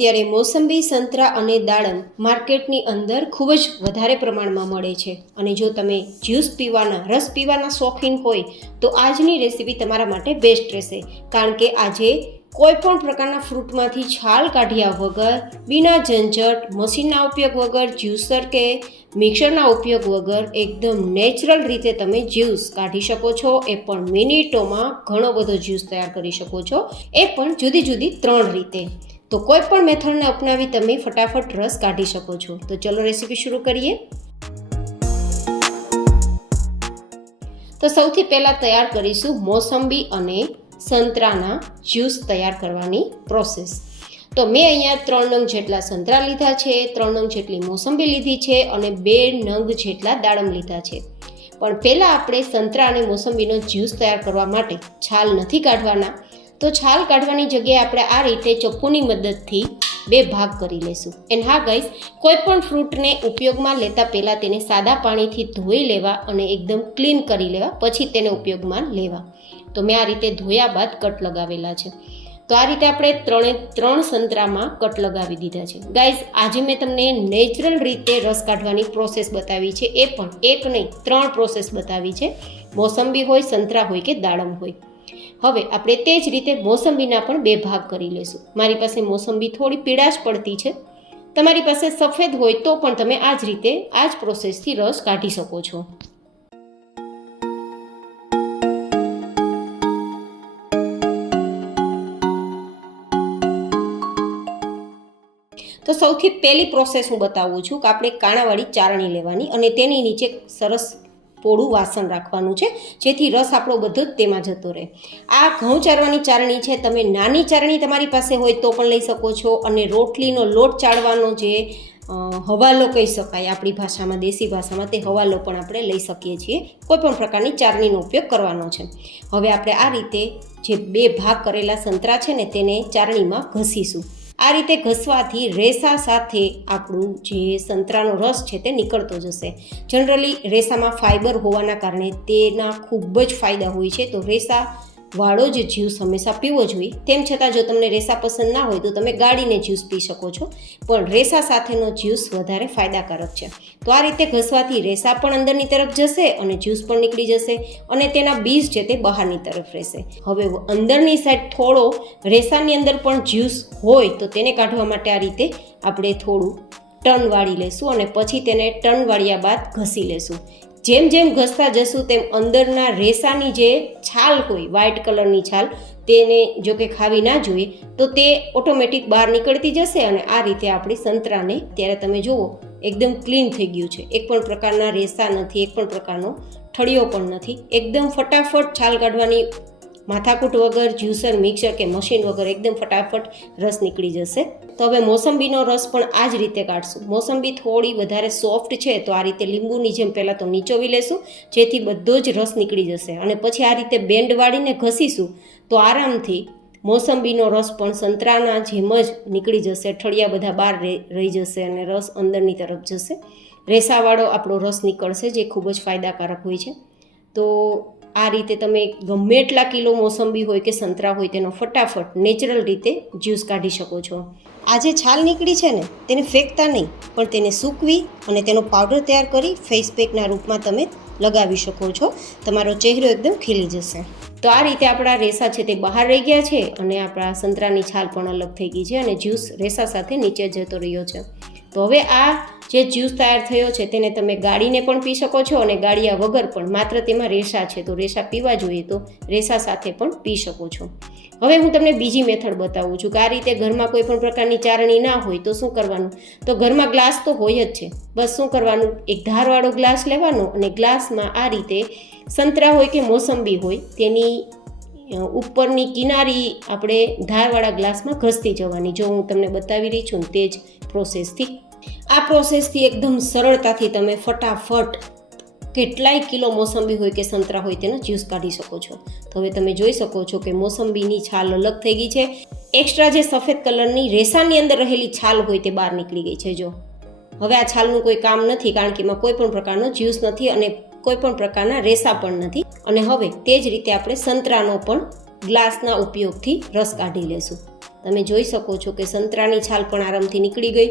અત્યારે મોસંબી, સંતરા અને દાડમ માર્કેટની અંદર ખૂબ જ વધારે પ્રમાણમાં મળે છે અને જો તમે જ્યુસ પીવાના, રસ પીવાના શોખીન હોય તો આજની રેસીપી તમારા માટે બેસ્ટ રહેશે. કારણ કે આજે કોઈ પણ પ્રકારના ફ્રૂટમાંથી છાલ કાઢ્યા વગર, બિના ઝંઝટ, મશીનના ઉપયોગ વગર, જ્યુસર કે મિક્સરના ઉપયોગ વગર એકદમ નેચરલ રીતે તમે જ્યુસ કાઢી શકો છો. એ પણ મિનિટોમાં ઘણો બધો જ્યુસ તૈયાર કરી શકો છો, એ પણ જુદી જુદી 3 રીતે. તો કોઈ પણ મેથડને અપનાવી તમે ફટાફટ રસ કાઢી શકો છો. તો ચલો રેસીપી શરૂ કરીએ. તો સૌથી પહેલાં તૈયાર કરીશું મોસંબી અને સંતરાના જ્યુસ તૈયાર કરવાની પ્રોસેસ. તો મેં અહીંયા 3 નંગ જેટલા સંતરા લીધા છે, 3 નંગ જેટલી મોસંબી લીધી છે અને 2 નંગ જેટલા દાડમ લીધા છે. પણ પહેલાં આપણે સંતરા અને મોસંબીનો જ્યુસ તૈયાર કરવા માટે છાલ નથી કાઢવાના. તો છાલ કાઢવાની જગ્યાએ આપણે આ રીતે ચપ્પુની મદદથી 2 ભાગ કરી લઈશું. એન્ડ હા ગાઈસ, કોઈ પણ ફ્રૂટને ઉપયોગમાં લેતા પહેલાં તેને સાદા પાણીથી ધોઈ લેવા અને એકદમ ક્લીન કરી લેવા, પછી તેને ઉપયોગમાં લેવા. તો મેં આ રીતે ધોયા બાદ કટ લગાવેલા છે. તો આ રીતે આપણે 3 સંતરામાં કટ લગાવી દીધા છે. ગાઈસ, આજે મેં તમને નેચરલ રીતે રસ કાઢવાની પ્રોસેસ બતાવી છે. એ પણ એક નહીં, 3 પ્રોસેસ બતાવી છે. મોસંબી હોય, સંતરા હોય કે દાડમ હોય. હવે આપણે તે જ રીતે મોસંબીના પણ 2 ભાગ કરી લઈશું. મારી પાસે મોસંબી થોડી પીળાશ પડતી છે. તમારી પાસે સફેદ હોય તો પણ તમે આ જ રીતે, આ જ પ્રોસેસથી રસ કાઢી શકો છો. તો સૌથી પહેલી પ્રોસેસ હું બતાવું છું કે આપણે કાણાવાળી ચારણી લેવાની અને તેની નીચે સરસ પોળું વાસણ રાખવાનું છે, જેથી રસ આપણો બધો જ તેમાં જતો રહે. આ ઘઉં ચારવાની ચારણી છે. તમે નાની ચારણી તમારી પાસે હોય તો પણ લઈ શકો છો. અને રોટલીનો લોટ ચાળવાનો જે હવાલો કહી શકાય આપણી ભાષામાં, દેશી ભાષામાં, તે હવાલો પણ આપણે લઈ શકીએ છીએ. કોઈ પણ પ્રકારની ચારણીનો ઉપયોગ કરવાનો છે. હવે આપણે આ રીતે જે 2 ભાગ કરેલા સંતરા છે ને તેને ચારણીમાં ઘસીશું. આ રીતે ઘસવાથી રેસા સાથે આપણું જે સંતરાનો રસ છે તે નીકળતો જશે. જનરલી રેસામાં ફાઇબર હોવાના કારણે તેના ખૂબ જ ફાયદા હોય છે. તો રેસાવાળો જ જ્યુસ હંમેશા પીવો જોઈએ. તેમ છતાં જો તમને રેસા પસંદ ના હોય તો તમે ગાળીને જ્યુસ પી શકો છો, પણ રેસા સાથેનો જ્યુસ વધારે ફાયદાકારક છે. તો આ રીતે ઘસવાથી રેસા પણ અંદરની તરફ જશે અને જ્યુસ પણ નીકળી જશે અને તેના બીજ છે તે બહારની તરફ રહેશે. હવે અંદરની સાઈડ થોડો રેસાની અંદર પણ જ્યુસ હોય તો તેને કાઢવા માટે આ રીતે આપણે થોડું ટર્ન વાળી લેશું અને પછી તેને ટર્ન વાળ્યા બાદ ઘસી લેશું. જેમ જેમ ઘસતા જશું તેમ અંદરના રેસાની જે છાલ હોય, વ્હાઇટ કલરની છાલ, તેને જો કે ખાવી ના જોઈએ તો તે ઓટોમેટિક બહાર નીકળતી જશે અને આ રીતે આપણી સંતરાને ત્યારે તમે જુઓ એકદમ ક્લીન થઈ ગયું છે. એક પણ પ્રકારના રેસા નથી, એક પણ પ્રકારનો ઠળિયો પણ નથી. એકદમ ફટાફટ છાલ કાઢવાની માથાકૂટ વગર, જ્યુસર, મિક્સર કે મશીન વગર એકદમ ફટાફટ રસ નીકળી જશે. તો હવે મોસંબીનો રસ પણ આ જ રીતે કાઢશું. મોસંબી થોડી વધારે સોફ્ટ છે તો આ રીતે લીંબુની જેમ પહેલાં તો નીચોવી લેશું, જેથી બધો જ રસ નીકળી જશે. અને પછી આ રીતે બેન્ડ વાળીને ઘસીશું તો આરામથી મોસંબીનો રસ પણ સંતરાના જેમ જ નીકળી જશે. ઠળિયા બધા બહાર રહી જશે અને રસ અંદરની તરફ જશે. રેસાવાળો આપણો રસ નીકળશે, જે ખૂબ જ ફાયદાકારક હોય છે. તો આ રીતે તમે ગમે એટલા કિલો મોસંબી હોય કે સંતરા હોય તેનો ફટાફટ નેચરલ રીતે જ્યુસ કાઢી શકો છો. આ જે છાલ નીકળી છે ને તેને ફેંકતા નહીં, પણ તેને સૂકવી અને તેનો પાવડર તૈયાર કરી ફેસ પેકના રૂપમાં તમે લગાવી શકો છો. તમારો ચહેરો એકદમ ખીલી જશે. તો આ રીતે આપણા રેસા છે તે બહાર રહી ગયા છે અને આપણા સંતરાની છાલ પણ અલગ થઈ ગઈ છે અને જ્યુસ રેસા સાથે નીચે જતો રહ્યો છે. તો હવે આ જે જ્યુસ તૈયાર થયો છે તેને તમે ગાળીને પણ પી શકો છો અને ગાળ્યા વગર પણ, માત્ર તેમાં રેસા છે તો રેસા પીવા જોઈએ તો રેસા સાથે પણ પી શકો છો. હવે હું તમને બીજી મેથડ બતાવું છું કે આ રીતે ઘરમાં કોઈ પણ પ્રકારની ચારણી ના હોય તો શું કરવાનું. તો ઘરમાં ગ્લાસ તો હોય જ છે. બસ શું કરવાનું, એક ધારવાળો ગ્લાસ લેવાનો અને ગ્લાસમાં આ રીતે સંતરા હોય કે મોસંબી હોય તેની ઉપરની કિનારી આપણે ધારવાળા ગ્લાસમાં ઘસતી જવાની. જો હું તમને બતાવી રહી છું તે જ પ્રોસેસથી. આ પ્રોસેસથી એકદમ સરળતાથી તમે ફટાફટ કેટલાય કિલો મોસંબી હોય કે સંતરા હોય તેનો જ્યુસ કાઢી શકો છો. તો હવે તમે જોઈ શકો છો કે મોસંબીની છાલ અલગ થઈ ગઈ છે. એક્સ્ટ્રા જે સફેદ કલરની રેસાની અંદર રહેલી છાલ હોય તે બહાર નીકળી ગઈ છે. જો હવે આ છાલનું કોઈ કામ નથી, કારણ કે એમાં કોઈ પણ પ્રકારનો જ્યુસ નથી અને કોઈ પણ પ્રકારના રેસા પણ નથી. અને હવે તે જ રીતે આપણે સંતરાનો પણ ગ્લાસના ઉપયોગથી રસ કાઢી લેશું. તમે જોઈ શકો છો કે સંતરાની છાલ પણ આરામથી નીકળી ગઈ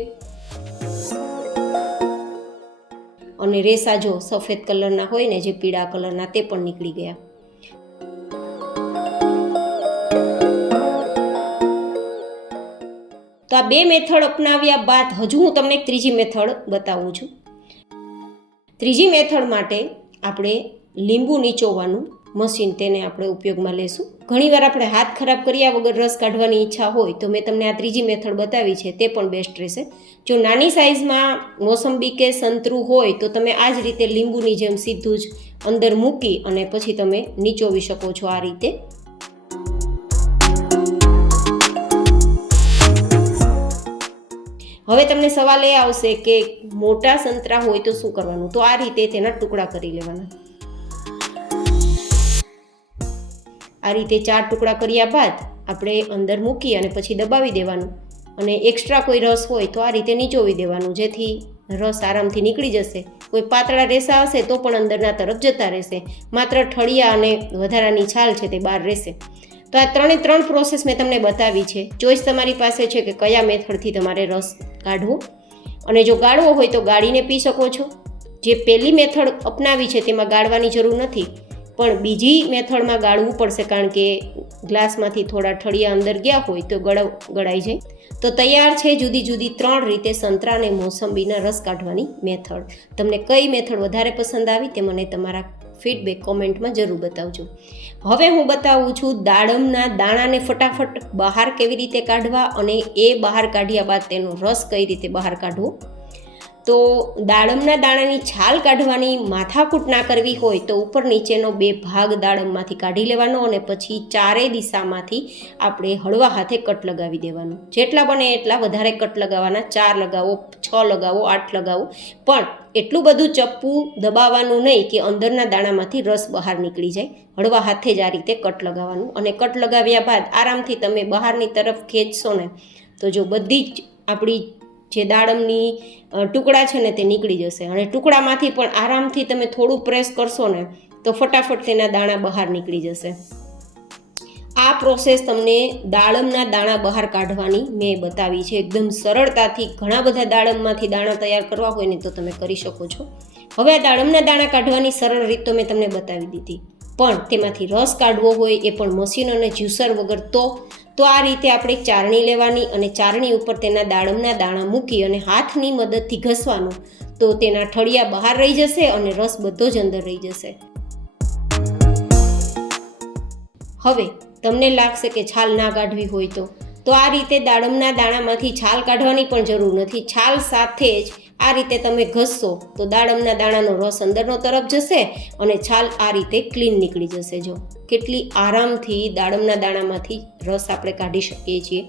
અને રેસા જો સફેદ કલરના હોય ને જે પીળા કલરના તે પણ નીકળી ગયા. તો આ 2 મેથડ અપનાવ્યા બાદ હજુ હું તમને એક ત્રીજી મેથડ બતાવું છું. ત્રીજી મેથડ માટે આપણે લીંબુ નીચોવાનું મશીન તેને આપણે ઉપયોગમાં લેશું. ઘણીવાર આપણે હાથ ખરાબ કર્યા વગર રસ કાઢવાની ઈચ્છા હોય તો મેં તમને આ ત્રીજી મેથડ બતાવી છે, તે પણ બેસ્ટ રહેશે. જો નાની સાઇઝમાં મોસંબી કે સંતરું હોય તો તમે આ જ રીતે લીંબુની જેમ સીધું જ અંદર મૂકી અને પછી તમે નીચોવી શકો છો આ રીતે. હવે તમને સવાલ એ આવશે કે મોટા સંતરા હોય તો શું કરવાનું? તો આ રીતે તેના ટુકડા કરી લેવાના. આ રીતે 4 ટુકડા કર્યા બાદ આપણે અંદર મૂકી અને પછી દબાવી દેવાનું અને એક્સ્ટ્રા કોઈ રસ હોય તો આ રીતે નીચોવી દેવાનું, જેથી રસ આરામથી નીકળી જશે. કોઈ પાતળા રેસા હશે તો પણ અંદરના તરફ જતા રહેશે, માત્ર ઠળિયા અને વધારાની છાલ છે તે બહાર રહેશે. તો આ 3 પ્રોસેસ મેં તમને બતાવી છે. ચોઈસ તમારી પાસે છે કે કયા મેથડથી તમારે રસ કાઢવો, અને જો ગાળવો હોય તો ગાળીને પી શકો છો. જે પહેલી મેથડ અપનાવી છે તેમાં ગાળવાની જરૂર નથી, પણ બીજી મેથડમાં ગાળવું પડશે, કારણ કે ગ્લાસમાંથી થોડા ઠળિયા અંદર ગયા હોય તો ગળાઈ જાય. તો તૈયાર છે જુદી જુદી 3 રીતે સંતરા અને મોસંબીના રસ કાઢવાની મેથડ. તમને કઈ મેથડ વધારે પસંદ આવી તે મને તમારા ફીડબેક કોમેન્ટમાં જરૂર બતાવજો. હવે હું બતાવું છું દાડમના દાણાને ફટાફટ બહાર કેવી રીતે કાઢવા, અને એ બહાર કાઢ્યા બાદ તેનો રસ કઈ રીતે બહાર કાઢવો. તો દાડમના દાણાની છાલ કાઢવાની માથાકૂટ ના કરવી હોય તો ઉપર નીચેનો 2 ભાગ દાડમમાંથી કાઢી લેવાનો અને પછી 4 દિશામાંથી આપણે હળવા હાથે કટ લગાવી દેવાનું. જેટલા બને એટલા વધારે કટ લગાવવાના, 4 લગાવો, 6 લગાવો, 8 લગાવો, પણ એટલું બધું ચપ્પુ દબાવવાનું નહીં કે અંદરના દાણામાંથી રસ બહાર નીકળી જાય. હળવા હાથે જ આ રીતે કટ લગાવવાનું, અને કટ લગાવ્યા બાદ આરામથી તમે બહારની તરફ ખેંચશો ને તો જો બધી જ આપણી જે દાડમની ટુકડા છે ને તે નીકળી જશે, અને ટુકડામાંથી પણ આરામથી તમે થોડું પ્રેસ કરશો ને તો ફટાફટ તેના દાણા બહાર નીકળી જશે. આ પ્રોસેસ તમને દાડમના દાણા બહાર કાઢવાની મેં બતાવી છે. એકદમ સરળતાથી ઘણા બધા દાડમમાંથી દાણા તૈયાર કરવા હોય ને તો તમે કરી શકો છો. હવે આ દાડમના દાણા કાઢવાની સરળ રીત તો મેં તમને બતાવી દીધી, પણ તેમાંથી રસ કાઢવો હોય એ પણ મશીન અને જ્યુસર વગર તો આ રીતે આપણે ચારણી લેવાની અને ચારણી ઉપર તેના દાડમના દાણા મૂકી અને હાથની મદદથી ઘસવાનું, તો તેના ઠળિયા બહાર રહી જશે અને રસ બધો જ અંદર રહી જશે. હવે તમને લાગશે કે છાલ ના કાઢવી હોય તો આ રીતે દાડમના દાણામાંથી છાલ કાઢવાની પણ જરૂર નથી. છાલ સાથે જ આ રીતે તમે ઘસશો તો દાડમના દાણાનો રસ અંદરનો તરફ જશે અને છાલ આ રીતે ક્લીન નીકળી જશે. જો કેટલી આરામથી દાડમના દાણામાંથી રસ આપણે કાઢી શકીએ છીએ.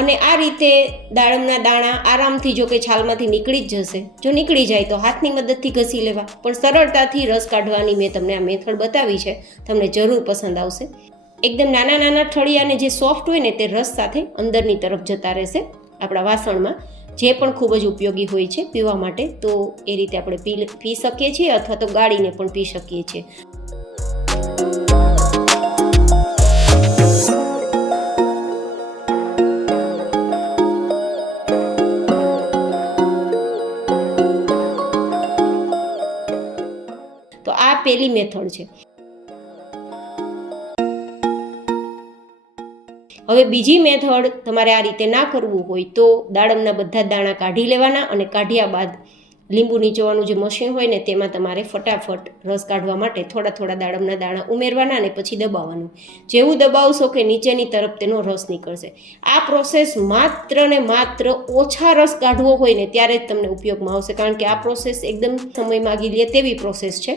અને આ રીતે દાડમના દાણા આરામથી જો કે છાલમાંથી નીકળી જ જશે. જો નીકળી જાય તો હાથની મદદથી ઘસી લેવા, પણ સરળતાથી રસ કાઢવાની મેં તમને આ મેથડ બતાવી છે, તમને જરૂર પસંદ આવશે. એકદમ નાના નાના ઠળિયાને જે સોફ્ટ હોય ને તે રસ સાથે અંદરની તરફ જતા રહેશે આપણા વાસણમાં, જે પણ ખૂબ જ ઉપયોગી હોય છે પીવા માટે. તો એ રીતે આપણે પી શકીએ છીએ, અથવા તો ગાળીને પણ પી શકીએ છીએ. તો આ પહેલી મેથડ છે. હવે બીજી મેથડ તમારે આ રીતે ના કરવું હોય તો દાડમના બધા દાણા કાઢી લેવાના, અને કાઢ્યા બાદ લીંબુ નીચોવાનું જે મશીન હોય ને તેમાં તમારે ફટાફટ રસ કાઢવા માટે થોડા થોડા દાડમના દાણા ઉમેરવાના અને પછી દબાવવાનું. જેવું દબાવશો કે નીચેની તરફ તેનો રસ નીકળશે. આ પ્રોસેસ માત્ર ને માત્ર ઓછા રસ કાઢવો હોય ને ત્યારે જ તમને ઉપયોગમાં આવશે, કારણ કે આ પ્રોસેસ એકદમ સમય માગી લે તેવી પ્રોસેસ છે.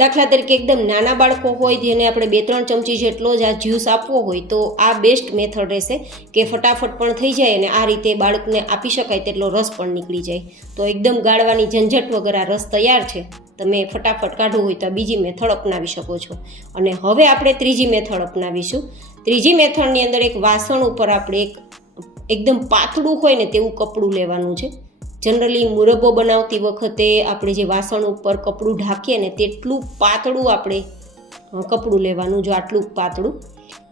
દાખલા તરીકે એકદમ નાના બાળકો હોય જેને આપણે 2-3 ચમચી જેટલો જ આ જ્યુસ આપવો હોય તો આ બેસ્ટ મેથડ રહેશે કે ફટાફટ પણ થઈ જાય અને આ રીતે બાળકને આપી શકાય તેટલો રસ પણ નીકળી જાય. તો એકદમ ગાળવાની ઝંઝટ વગર આ રસ તૈયાર છે. તમે ફટાફટ કાઢવું હોય તો આ બીજી મેથડ અપનાવી શકો છો. અને હવે આપણે ત્રીજી મેથડ અપનાવીશું. ત્રીજી મેથડની અંદર એક વાસણ ઉપર આપણે એકદમ પાતળું હોય ને તેવું કપડું લેવાનું છે. જનરલી મુરબ્બો બનાવતી વખતે આપણે જે વાસણ ઉપર કપડું ઢાંકીએ ને તેટલું પાતળું આપણે કપડું લેવાનું, જો આટલું પાતળું.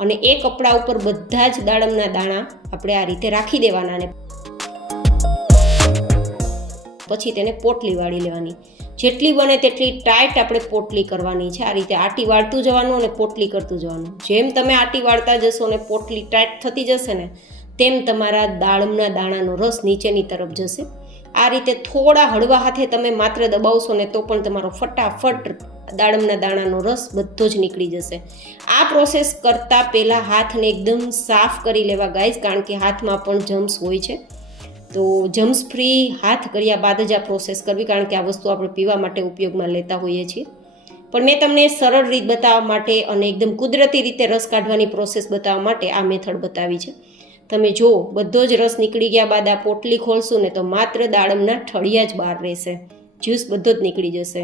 અને એ કપડા ઉપર બધા જ દાડમના દાણા આપણે આ રીતે રાખી દેવાના અને પછી તેને પોટલી વાળી લેવાની. જેટલી બને તેટલી ટાઈટ આપણે પોટલી કરવાની છે. આ રીતે આટી વાળતું જવાનું અને પોટલી કરતું જવાનું. જેમ તમે આટી વાળતા જશો અને પોટલી ટાઈટ થતી જશે ને તેમ તમારા દાડમના દાણાનો રસ નીચેની તરફ જશે. આ રીતે થોડા હળવા હાથે તમે માત્ર દબાવશો ને તો પણ તમારો ફટાફટ દાડમના દાણાનો રસ બધો જ નીકળી જશે. આ પ્રોસેસ કરતાં પહેલાં હાથને એકદમ સાફ કરી લેવા ગાઈઝ, કારણ કે હાથમાં પણ જમ્સ હોય છે. તો જમ્સ ફ્રી હાથ કર્યા બાદ જ આ પ્રોસેસ કરવી, કારણ કે આ વસ્તુ આપણે પીવા માટે ઉપયોગમાં લેતા હોઈએ છીએ. પણ મેં તમને સરળ રીત બતાવવા માટે અને એકદમ કુદરતી રીતે રસ કાઢવાની પ્રોસેસ બતાવવા માટે આ મેથડ બતાવી છે. તમે જુઓ, બધો જ રસ નીકળી ગયા બાદ આ પોટલી ખોલશું ને તો માત્ર દાડમના ઠળિયા જ બહાર રહેશે, જ્યુસ બધો જ નીકળી જશે.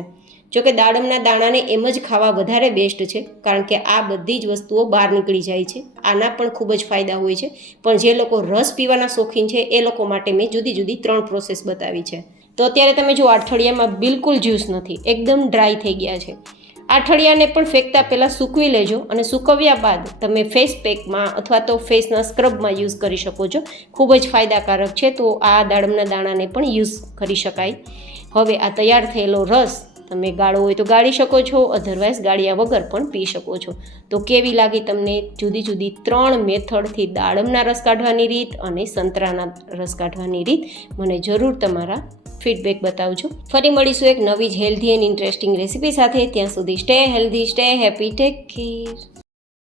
જોકે દાડમના દાણાને એમ જ ખાવા વધારે બેસ્ટ છે, કારણ કે આ બધી જ વસ્તુઓ બહાર નીકળી જાય છે. આના પણ ખૂબ જ ફાયદા હોય છે, પણ જે લોકો રસ પીવાના શોખીન છે એ લોકો માટે મેં જુદી જુદી 3 પ્રોસેસ બતાવી છે. તો અત્યારે તમે જો અઠવાડિયામાં બિલકુલ જ્યુસ નથી, એકદમ ડ્રાય થઈ ગયા છે. આ અઠવાડિયાને પણ ફેંકતા પહેલાં સૂકવી લેજો અને સૂકવ્યા બાદ તમે ફેસ પેકમાં અથવા તો ફેસના સ્ક્રબમાં યુઝ કરી શકો છો. ખૂબ જ ફાયદાકારક છે. તો આ દાડમના દાણાને પણ યુઝ કરી શકાય. હવે આ તૈયાર થયેલો રસ તમે ગાળો હોય તો ગાળી શકો છો, અધરવાઇઝ ગાળ્યા વગર પણ પી શકો છો. તો કેવી લાગી તમને જુદી જુદી 3 મેથડથી દાડમના રસ કાઢવાની રીત અને સંતરાના રસ કાઢવાની રીત? મને જરૂર તમારા ફીડબેક બતાવજો. ફરી મળીશું એક નવી જ હેલ્ધી એન્ડ ઇન્ટરેસ્ટિંગ રેસીપી સાથે. ત્યાં સુધી stay healthy, stay happy, take care.